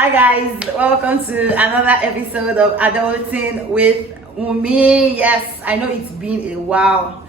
Hi guys, welcome to another episode of Adulting with Wunmi. Yes, I know it's been a while.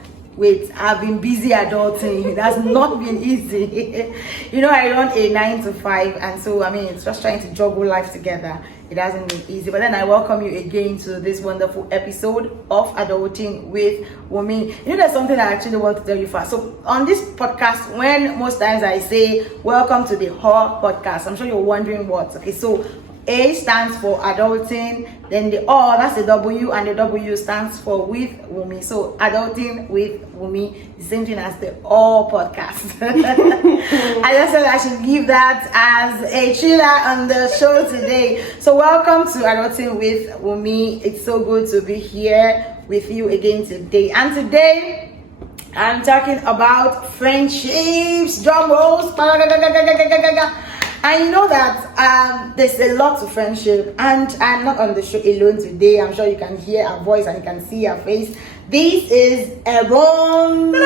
I've been busy adulting. It has not been easy. I run a 9 to 5, and so it's just trying to juggle life together. It hasn't been easy. But then I welcome you again to this wonderful episode of Adulting with Wunmi. There's something I actually want to tell you first. So on this podcast, when most times I say welcome to the HOR podcast, I'm sure you're wondering what. Okay, so A stands for adulting, then the O, that's the W, and the W stands for with Wunmi. So adulting with Wunmi, the same thing as the O podcast. I just said I should give that as a trailer on the show today. So welcome to Adulting with Wunmi. It's so good to be here with you again today. And today I'm talking about friendships, drum rolls. And you know that there's a lot to friendship, and I'm not on the show alone today. I'm sure you can hear her voice and you can see her face. This is Ebon. And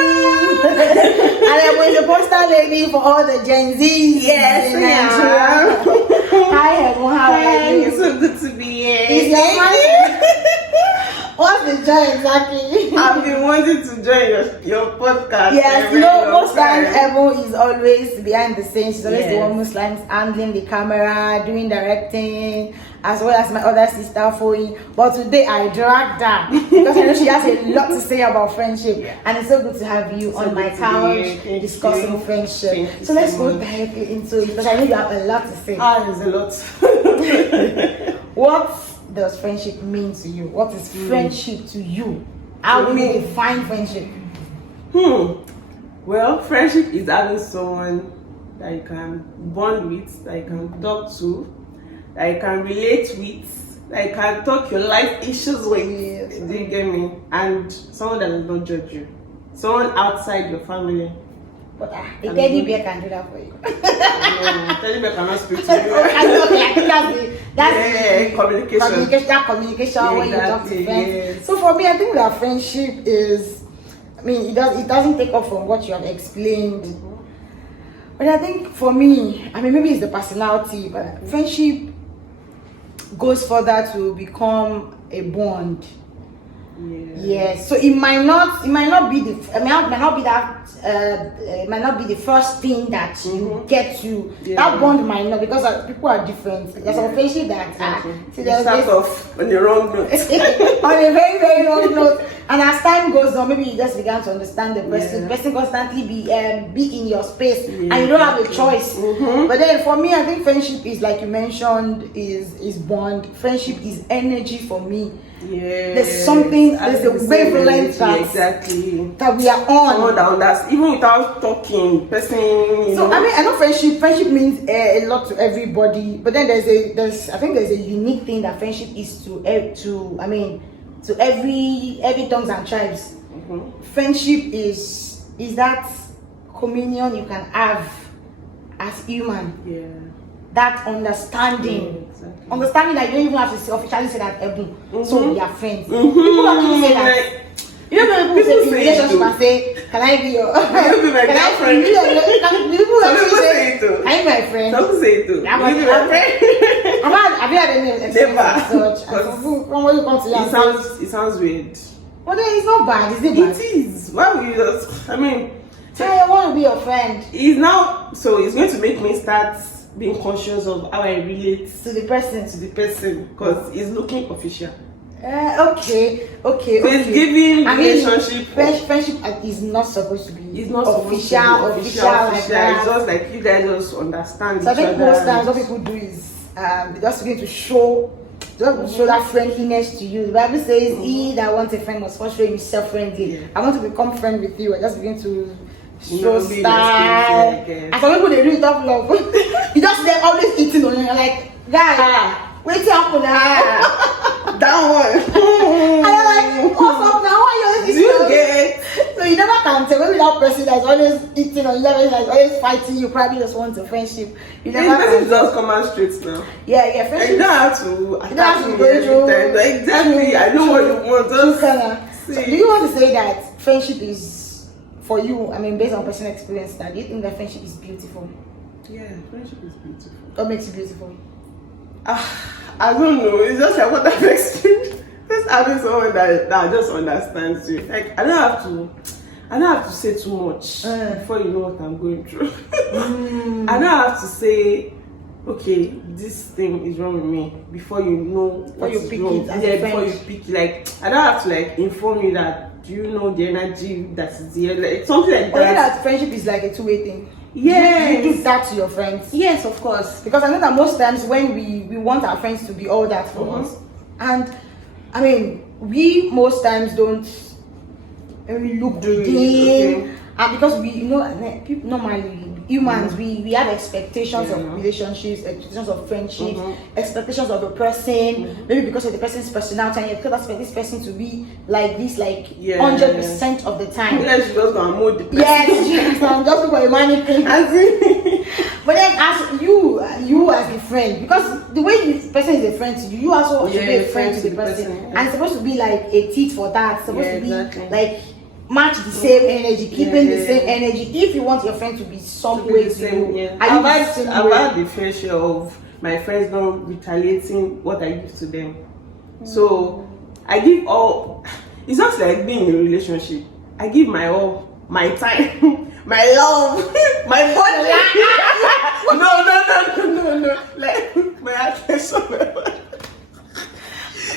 Ebon is a poster lady for all the Gen Zs. Yes, in Nigeria. Hi Ebon, how are you? It's so good to be here. Is your What's the joy exactly? I've been wanting to join your podcast. Yes, most times Ebon is always behind the scenes. She's always the one most times handling the camera, doing directing, as well as my other sister Foyi. But today I dragged her because I know she has a lot to say about friendship, and it's so good to have you on my couch discussing friendship. So let's go directly into it because I know you have a lot to say. There's a lot. What does friendship mean to you? What is friendship to you? How do you define friendship? Well, friendship is having someone that you can bond with, that you can talk to, that you can relate with, that you can talk your life issues with. Yes. Do you get me? And someone that does not judge you. Someone outside your family. But the teddy bear can do that for you. No, teddy bear cannot speak to you. I think that's communication. That communication when you talk to friends. Yes. So for me, I think that friendship is, it doesn't take off from what you have explained. But I think for me, maybe it's the personality, but friendship goes further to become a bond. Yes. So it might not be the first thing that you get to. That bond might not, because people are different. There's some friendship that start off on the wrong note. On a very, very wrong note. And as time goes on, maybe you just began to understand the person. The person constantly be in your space, and you don't have a choice. But then for me, I think friendship is, like you mentioned, is bond. Friendship is energy for me. There's a wavelength that we are on. Someone that understands, even without talking, person. So I know friendship means a lot to everybody, but then there's a unique thing that friendship is to every tongues and tribes. Friendship is that communion you can have as human. That understanding. Understanding that you don't even have to officially say that so we are friends. People actually say that. People say in relationship and say, can I be your Can you be my girlfriend? People actually say it too. Are you my friend? Some say it too. Have you had any experience Never. From what you come to hear? It sounds weird. But then it's not bad, is it bad? It is. Why would you just? I want to be your friend. It's going to make me start being conscious of how I relate to the person because it's looking official. Okay. So it's giving relationship. Friendship is not supposed to be. It's not official like that. It's just like you guys just understand so each other. I think most times what people do is just begin to show that friendliness to you. The Bible says, "He that wants a friend must first show himself friendly." I want to become friend with you. I just begin to show style. And some people they do it off love. You just they're always eating on you. You're like, guy, wait till happen that one. And I'm like, what's up now? Why you always eating? You get? So you never can tell. Maybe that person that's always eating on you, that's always fighting you, probably just wants a friendship. You never can just come out straight now. Yeah, friendship. You don't have to attack me every time. Like, exactly. I know what you want. So do you want to say that friendship is for you? Based on personal experience, that do you think that friendship is beautiful? Yeah, friendship is beautiful. What makes it beautiful? I don't know. It's just like what I've experienced. Just having someone that just understands you. Like I don't have to say too much before you know what I'm going through. I don't have to say, okay, this thing is wrong with me before you know what is wrong. Before you pick it. Like I don't have to like inform you that, do you know the energy that is here? Like something like But that. that friendship is like a two-way thing. Yes. You do that to your friends. Yes, of course. Because I know that most times when we want our friends to be all that for us, and I mean, we most times don't really look within, and because we, you know, people normally humans, we have expectations of relationships, expectations of friendships, expectations of a person, maybe because of the person's personality, and you expect this person to be like this, like 100% of the time. Yes, you just gonna mold the person. Yes, I'm just looking for a mannequin. But then as you as the friend, because the way the person is a friend to you, you also should be a friend to the person. And it's supposed to be like a tit for that. It's supposed to be like match the same energy, keeping the same energy. If you want your friend to be some way to you, I've had the fair share of my friends not retaliating what I give to them. So I give all. It's just like being in a relationship. I give my all, my time, my love, my body. No. Like my attention.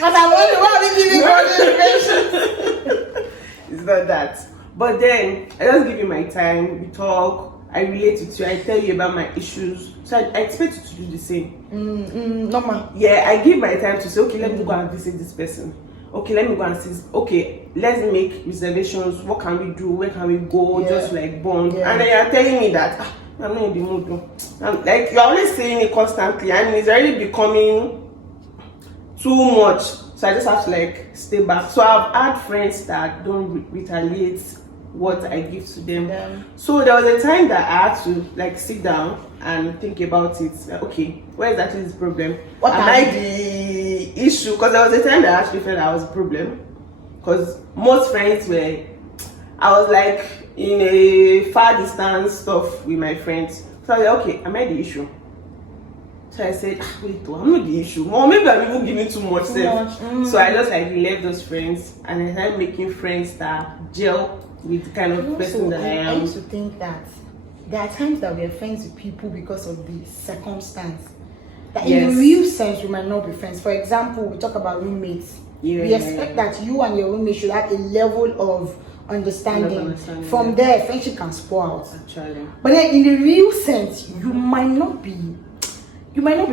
But I wonder why we giving all this. It's not that. But then I just give you my time. We talk. I relate with you. I tell you about my issues. So I expect you to do the same. Normal. Yeah, I give my time to say, okay, let me go and visit this person. Okay, let me go and see. Okay, let's make reservations. What can we do? Where can we go? Just like bond. And then you're telling me that I'm not in the mood. Like you're always saying it constantly, and it's already becoming too much. So I just have to like stay back. So I've had friends that don't retaliate what I give to them. So there was a time that I had to like sit down and think about it. Like, okay, where is actually this problem? What am I the issue? Because there was a time that I actually felt I was a problem. Because most friends were, I was like in a far distance stuff with my friends. So I was like, okay, am I the issue? So I said, wait, I'm not the issue. Or maybe I'm even giving too much. So I just like left those friends and I started making friends that gel with the kind of person that I am. I used to think that there are times that we are friends with people because of the circumstance. That in the real sense, we might not be friends. For example, we talk about roommates. We expect that you and your roommate should have a level of understanding. From there, friendship can spoil out. Actually. But then in the real sense, you might not be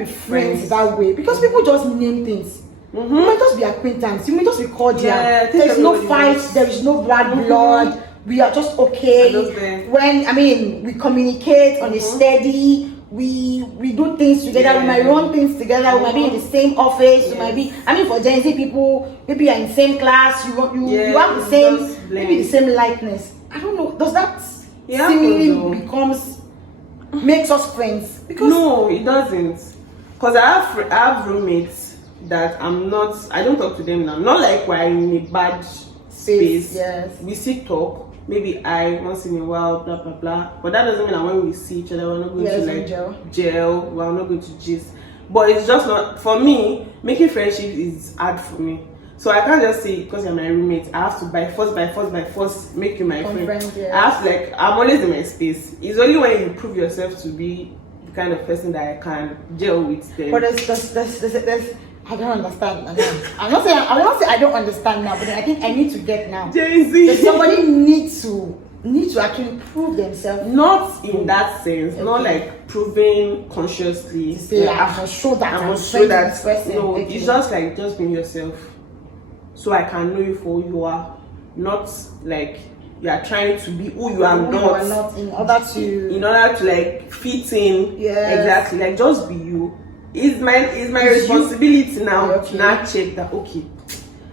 friends that way because people just name things. You might just be acquaintance, you may just be cordial. There is no fight, there is no bad blood. We are just okay. When we communicate on a steady, we do things together, we might run things together, we might be in the same office, we might be for Gen Z people, maybe you're in the same class, you have the same, maybe the same likeness. I don't know, does that seemingly makes us friends? Because no, it doesn't. Because I have roommates that I don't talk to them now. Not like we're in a bad space. Yes. We still talk. Maybe once in a while, blah blah blah. But that doesn't mean that when we see each other, we're not going to like gel. We're not going to gist. But it's just not for me. Making friendship is hard for me. So I can't just say because you're my roommate, I have to by force make you my friend. I have to I'm always in my space. It's only when you prove yourself to be the kind of person that I can gel with them. But there's I don't understand. I'm not saying I don't understand now, but I think I need to get now. Jay-Z. Somebody needs to actually prove themselves. Not in that sense. Not like proving consciously. To say I must show that I'm show that person. No, it's just like just being yourself. So I can know you for who you are, not like you are trying to be who you are not. In order to like fit in. Yes. Exactly. Like just be you. It's my responsibility now to not check that. Okay,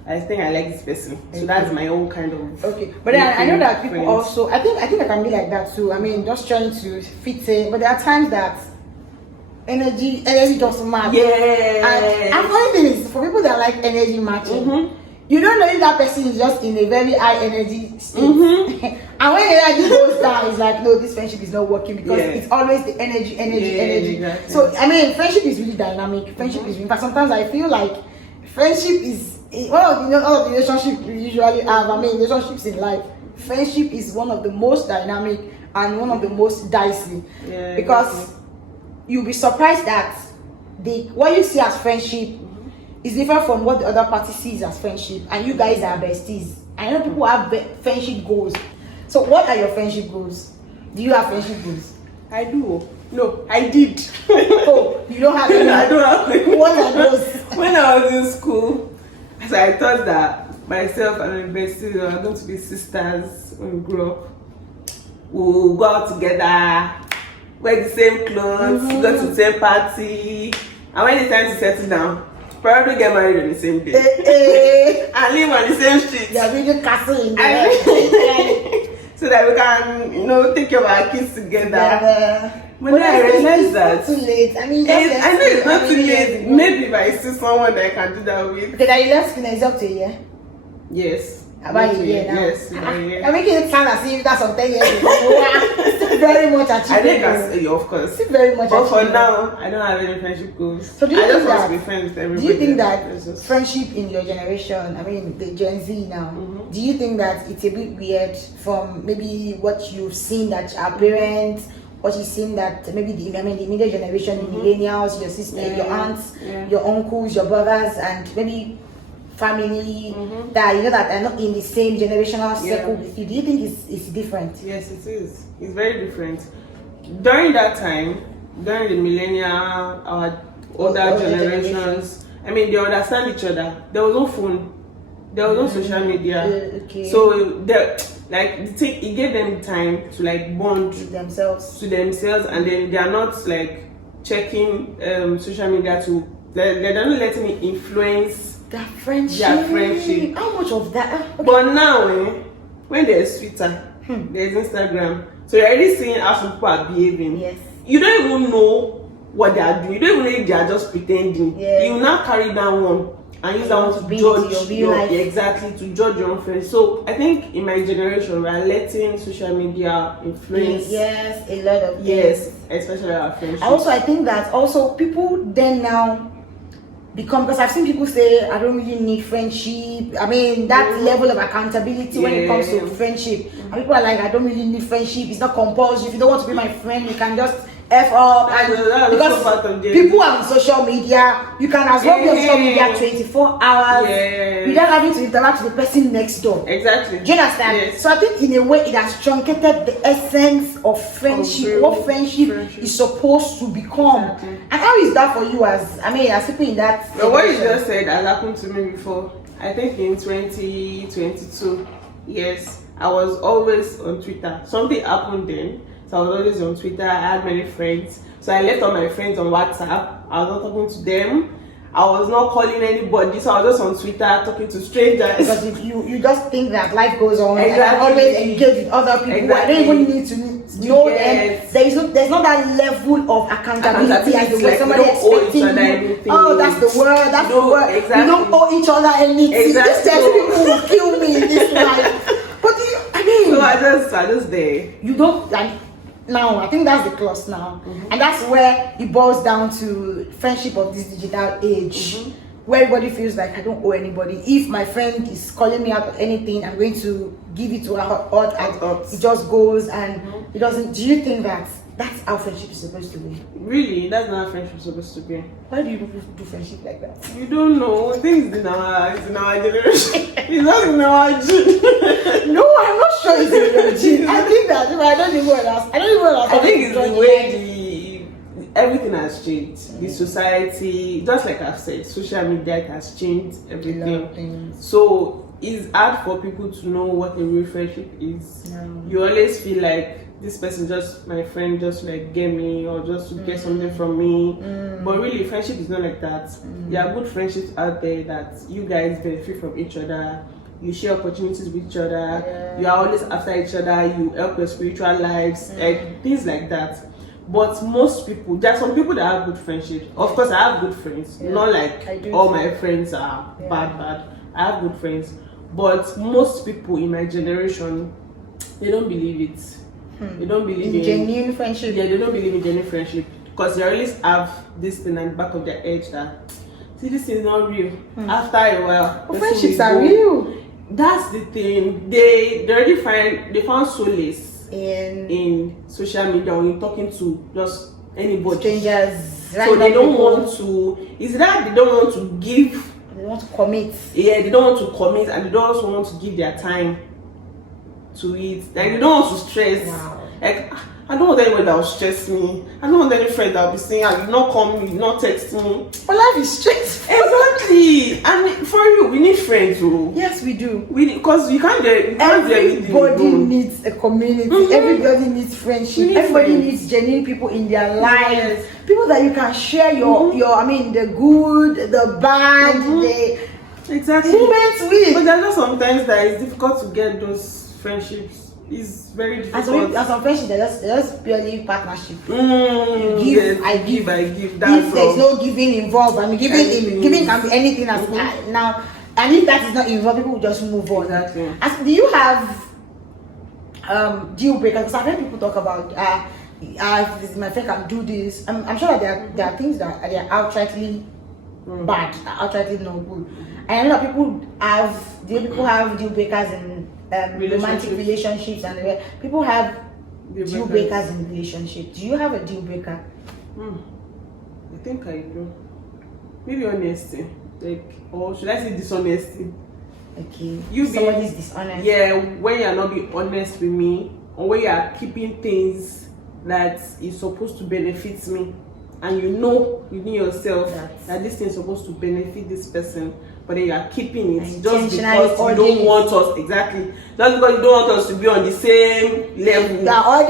I think I like this person, so that's my own kind of. Okay, but then I know that people also. I think I can be like that too. Just trying to fit in, but there are times that energy doesn't match. Yeah. And funny thing is, for people that like energy matching, you don't know if that person is just in a very high energy state, And when the energy goes down, it's like, no, this friendship is not working because it's always the energy. Exactly. So, I mean, friendship is really dynamic. Friendship is, in fact, sometimes I feel like friendship is one of the relationships we usually have. I mean, relationships in life. Friendship is one of the most dynamic and one of the most dicey. Yeah, because you'll be surprised that what you see as friendship is different from what the other party sees as friendship, and you guys are besties. I know people have friendship goals. So what are your friendship goals? Do you have friendship goals? I do. No, I did. Oh, you don't have any? I don't have any. What are those? When I was in school, so I thought that myself and my bestie are going to be sisters when we grow up. We'll go out together, wear the same clothes, go to the same party, and when it's time to settle down, probably get married on the same day and live on the same street. You're building castle in there. So that we can, take care of our kids together. But But I realized that it's not too late. I mean, I know it's not too late. Maybe if I see someone that I can do that with. Okay, that you left school is up to a year. Yes. About a year now. Yes, about a year. I'm making it sound as if that's on 10 years ago. Still very much achievable. I think that's, of course. Still very much But achievable. for now, I don't have any friendship goals. So do you I think just want that, to be friends with everybody. do you think that It's just- friendship in your generation, I mean the Gen Z now, do you think that it's a bit weird from maybe what you've seen that our parents, what you've seen that maybe the immediate generation, the millennials, your sisters, your aunts, your uncles, your brothers, and maybe family that that are not in the same generational circle with you? Do you think it's different? Yes, it is. It's very different. During that time, during the millennial, our older generations, I mean, they understand each other. There was no phone. There was no social media. Okay. So, it gave them time to bond To themselves. and then they are not checking social media they're not letting it influence Their friendship. their friendship. How much of that? Okay. But now, when there's Twitter, there's Instagram, so you're already seeing how some people are behaving. Yes. You don't even know what they are doing. You don't even know if they are just pretending. Yeah. You now carry down one and use that one to bring it to judge your real life. exactly, to judge your own friends. So I think in my generation, we are letting social media influence. Yes, a lot of Yes, things. especially our friendship. I think that also people then now become, because I've seen people say I don't really need friendship. I mean that level of accountability when it comes to friendship. And people are like, I don't really need friendship. It's not compulsory. If you don't want to be my friend, you can just F up. And because people are on social media, you can as well be on social media 24 hours without having to interact with the person next door. Exactly. Do you understand? Yes. So I think in a way it has truncated the essence of friendship, what friendship is supposed to become. Exactly. And how is that for you as people in that? But what you just said has happened to me before. I think in 2022, yes, I was always on Twitter. Something happened then, so I was always on Twitter. I had many friends, so I left all my friends on WhatsApp. I was not talking to them. I was not calling anybody, so I was just on Twitter talking to strangers. Because if you just think that life goes on, Exactly. and always engage with other people. Exactly. I don't even need to know them. There's not that level of accountability as the way somebody expecting you. Oh, that's the word. That's the word. Exactly. You don't owe each other anything. Exactly. These people will kill me in this life. But So I just there. you don't like. Now I think that's the clause now, and that's where it boils down to friendship of this digital age, where everybody feels like I don't owe anybody. If my friend is calling me out of anything, I'm going to give it to her and it just goes and it doesn't. Do you think that that's how friendship is supposed to be? Really, that's not how friendship is supposed to be. Why do you people do friendship like that? You don't know. Things in our generation. It's not in our gene. No, I'm not sure it's in your gene. I think that I don't even understand. I think it's the way everything has changed. The society, just like I've said, social media has changed everything. So it's hard for people to know what a real friendship is. You always feel like this person just my friend, just get me or just to get something from me. But really, friendship is not like that. There are good friendships out there that you guys benefit from each other. You share opportunities with each other. You are always after each other. You help your spiritual lives, things like that. But most people, there are some people that have good friendships. Of course, I have good friends. Not like all my friends are bad. I have good friends. But most people in my generation, They don't believe it. They don't believe in genuine friendship. Yeah, they don't believe in genuine friendship because they always have this thing at the back of their edge that see this is not real. After a while, friendships are real. That's the thing. They already found solace in social media or in talking to just anybody, strangers. So they don't want to. Is that they don't want to give? They want to commit. Yeah, they don't want to commit, and they don't also want to give their time to it. Like they don't want to stress. Wow. Like I don't want anybody that will stress me. I don't want any friend that will be saying, "I will not call me, not text me." But life is stressful. Exactly. And for you, we need friends, too. Yes, we do. Because you can't everybody needs a community. Everybody needs friendship. Everybody needs genuine people in their lives. Yes. People that you can share your I mean the good, the bad, the exactly moments with. But there are sometimes that it's difficult to get those friendships. It's very difficult. And some friendships they're just purely partnership. You give, Yes, I give. That's if there's no giving involved, I mean giving can be anything as now. And if that is not involved, people will just move on. Exactly. Do you have deal breakers? Because I've heard people talk about if this is my friend can do this. I'm sure that there are things that are outrightly bad, outrightly not good. And I know that people have deal breakers in romantic relationships, and people have deal breakers in relationships. Do you have a deal breaker? I think I do. Maybe honesty, or should I say dishonesty? Okay. Somebody's dishonest. Yeah, when you're not being honest with me, or when you are keeping things that is supposed to benefit me, and you know within yourself that this thing is supposed to benefit this person, but then you are keeping it just because you don't want us just because you don't want us to be on the same level, or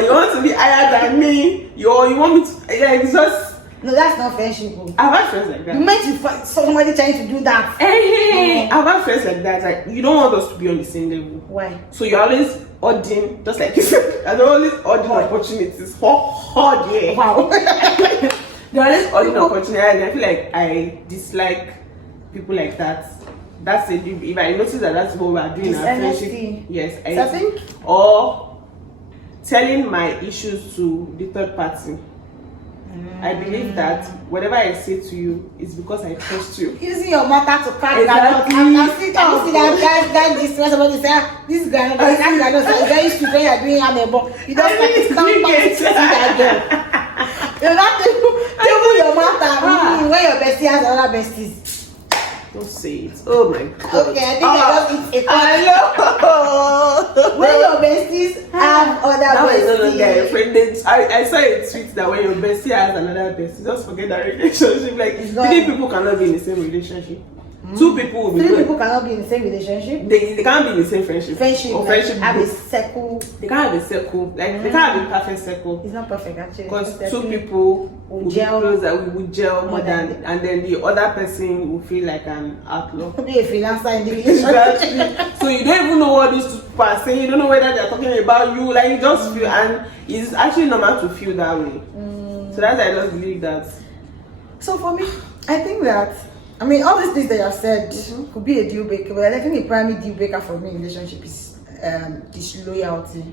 you want to be higher than me, or you want me to it's just. No, that's not friendship. I've had friends like that. You meant to find somebody trying to do that. I've had friends like that. Like you don't want us to be on the same level. Why? So you're always auditing, just like you said. You're always auditing opportunities for yeah. Wow. They're always auditing opportunities. And I feel like I dislike people like that. That's it. If I notice that that's what we are doing in our friendship, yes, I think. Or telling my issues to the third party. I believe that whatever I say to you is because I trust you. Using your matter to carry that out. I see that this way somebody say, this guy, is very stupid when you're doing amebo. You don't start to stand back to see that girl. You not tell your matter when your bestie has other besties. Don't say it. Oh my god. Okay, I think I just eat a I know. When your besties have other besties. I saw a tweet that when your bestie has another bestie, just forget that relationship. Like 3 people cannot be in the same relationship. 2 people will be 3 people cannot be in the same relationship. They can't be in the same friendship. Or friendship have a circle. They can't have a circle. Like they can't have a perfect circle. It's not perfect actually. Because 2 people will gel closer, we will gel more than, and then the other person will feel like an outlaw. Be a freelancer in the relationship. So you don't even know what these 2 people are saying. You don't know whether they are talking about you. Like you just feel, and it's actually normal to feel that way. So that's why I just believe that. So for me, I think that. I mean, all these things that you have said could be a deal breaker, but I think the primary deal breaker for me in relationship is disloyalty.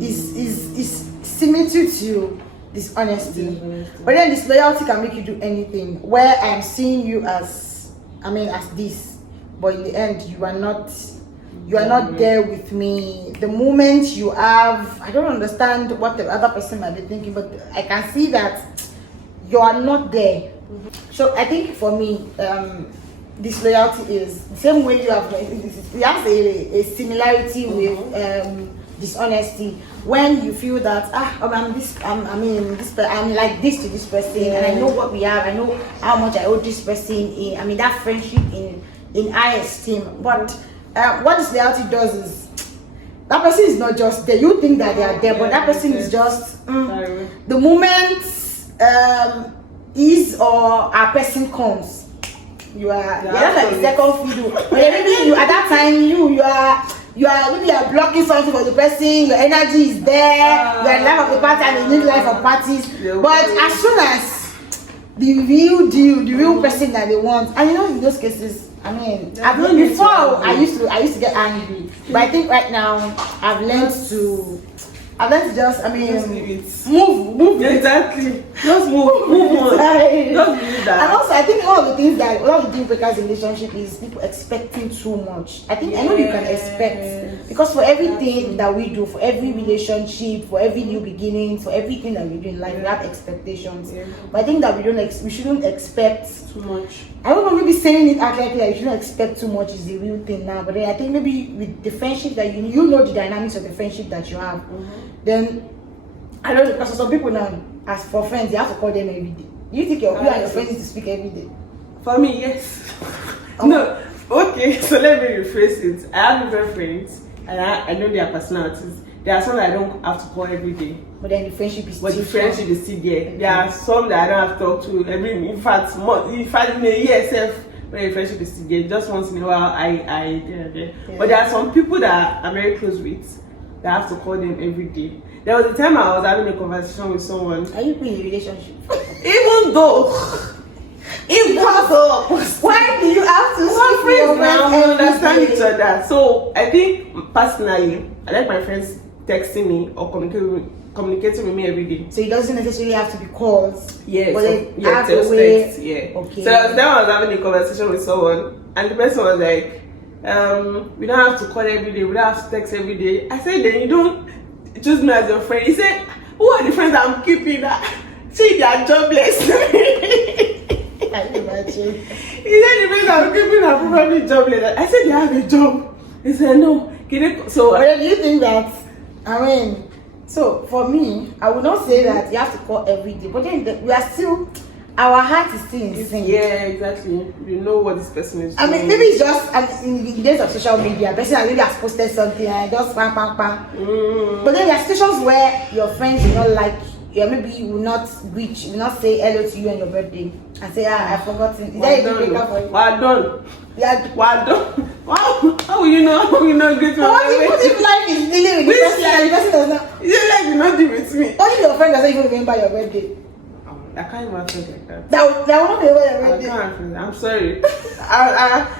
Is similitude to dishonesty. But then disloyalty can make you do anything. Where I'm seeing you as this, but in the end you are not there with me. The moment you have, I don't understand what the other person might be thinking, but I can see that you are not there. So I think for me, disloyalty is the same way you have. You have a similarity with dishonesty. When you feel that I'm like this to this person, and I know what we have. I know how much I owe this person. That friendship in high esteem. But what disloyalty does is that person is not just there. You think that they are there, but that person is just the moment. Is or a person comes, you are like the second fiddle. But maybe you at that time you are maybe you are blocking something for the person. Your energy is there. You are in life of the party and you need life of parties. But as soon as the real deal, the real person that they want. And you know, in those cases, I mean, before I used to get angry, but I think right now I've learned to just, I mean, move. Exactly. Just move on. Just do that. And also, I think one of the things that one of the deal breakers in relationship is people expecting too much. I know you can expect, because for everything that we do, for every relationship, for every new beginning, for everything that we do in life, we have expectations. But I think that we shouldn't expect too much. I don't know, maybe saying it accurately, like you shouldn't expect too much is the real thing now. But then I think maybe with the friendship that you know the dynamics of the friendship that you have, then I know, because for some people now, as for friends, you have to call them every day. Do you think you and your friends need to speak every day? For me, yes. No, okay, so let me rephrase it. I have different friends, and I know their personalities. There are some that I don't have to call every day. But then the friendship is still there. Okay. There are some that I don't have to talk to every, in fact, in a year itself, when the friendship is still there. Just once in a while, yeah. But there are some people that I'm very close with that I have to call them every day. There was a time I was having a conversation with someone. Are you in a relationship? Even though, why do you have to speak with your friends? We understand each other. So I think personally, I like my friends texting me or communicating with me every day. So it doesn't necessarily have to be calls. Yes. But Text. Yeah. Okay. So then I was having a conversation with someone, and the person was like, we don't have to call every day, we don't have to text every day. I said, then you don't choose me as your friend. He said, who are the friends I'm keeping? See, they are jobless. I imagine. He said the friends I'm keeping are probably jobless. I said, they have a job. He said, no. So but do you think that, I mean, so for me, I would not say that you have to call every day, but then we are still, our heart is still in sync. Yeah, exactly. You know what this person is doing. I mean, maybe it's just in the days of social media, a person really has posted something and just bam. But then there are situations where your friends will not like you, maybe you will not say hello to you on your birthday and say, I've forgotten. Is that a deal breaker for you? Well done. Yeah. Well done. Wow. How will you know? How will you not greet me? What if life is dealing with the person and the person does not? You like you not deal with me. What if your friend doesn't even remember your birthday? I can't even think like that. That will not remember your birthday. I can't. I'm sorry. If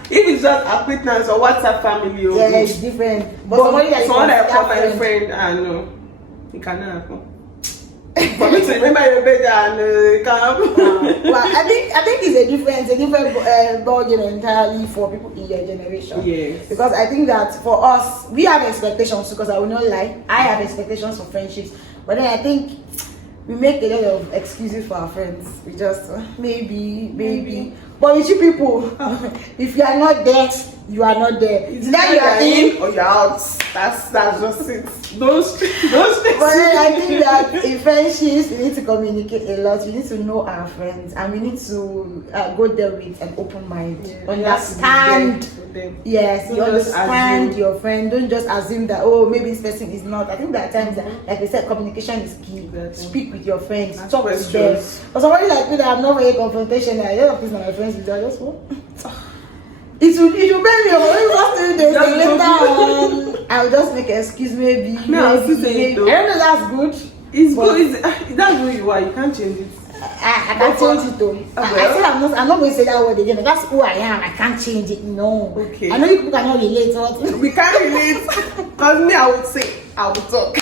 it's just acquaintance or WhatsApp family, yeah, it's different. But someone that I call my friend, no, it cannot happen. For me to remember your birthday and it can't happen. Well, I think it's a different ball game entirely for people in your generation. Yes. Because I think that for us, we have expectations, because I will not lie, I have expectations for friendships. But then I think we make a lot of excuses for our friends. We just maybe. But with you people, if you are not there, you are not there. It's either you are in or you're out. That's just it. Those things. But I think that in friendships, we need to communicate a lot. We need to know our friends, and we need to go there with an open mind. Yeah, understand. Yes, you understand your friend. Don't just assume that, oh, maybe this person is not. I think there are times that, like I said, communication is key. Exactly. Speak with your friends. Ask talk questions. To them. But somebody like me that I'm not very confrontational, I don't know if my friends do. I just want. It will pay me over later on. I'll just make an excuse, maybe. I don't know, that's good. It's good. That's who you are. You can't change it. I can't change it though. I said I'm not going to say that word again. That's who I am. I can't change it. No. Okay. I know you people cannot relate. We can't relate. Because me, I would say, I would talk.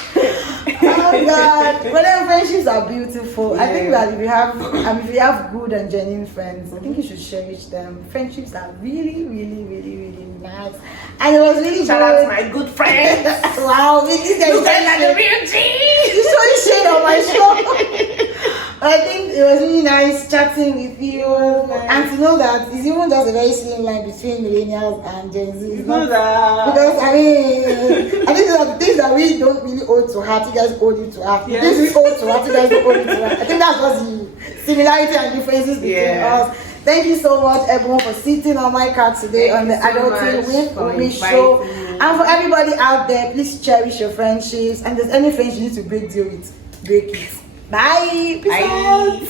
Oh God. But then friendships are beautiful. Yeah. I think that if you have good and genuine friends, I think you should cherish them. Friendships are really, really, really, really nice. And it was really shout out to my good friends. Wow, this guy is like the real G. You saw shade on my show. I think it was really nice chatting with you, and to know that it's even just a very slim line between millennials and Gen Z. Because I think there are things that we don't really hold to heart. You guys hold it to heart. Yes. Things we hold to heart, you guys don't hold it to heart. I think that's what's the similarity and differences between us. Thank you so much, everyone, for sitting on my couch today on the Adulting with Umi show. And for everybody out there, please cherish your friendships. And if there's any friends you need to break, deal with, break it. Bye. Peace out.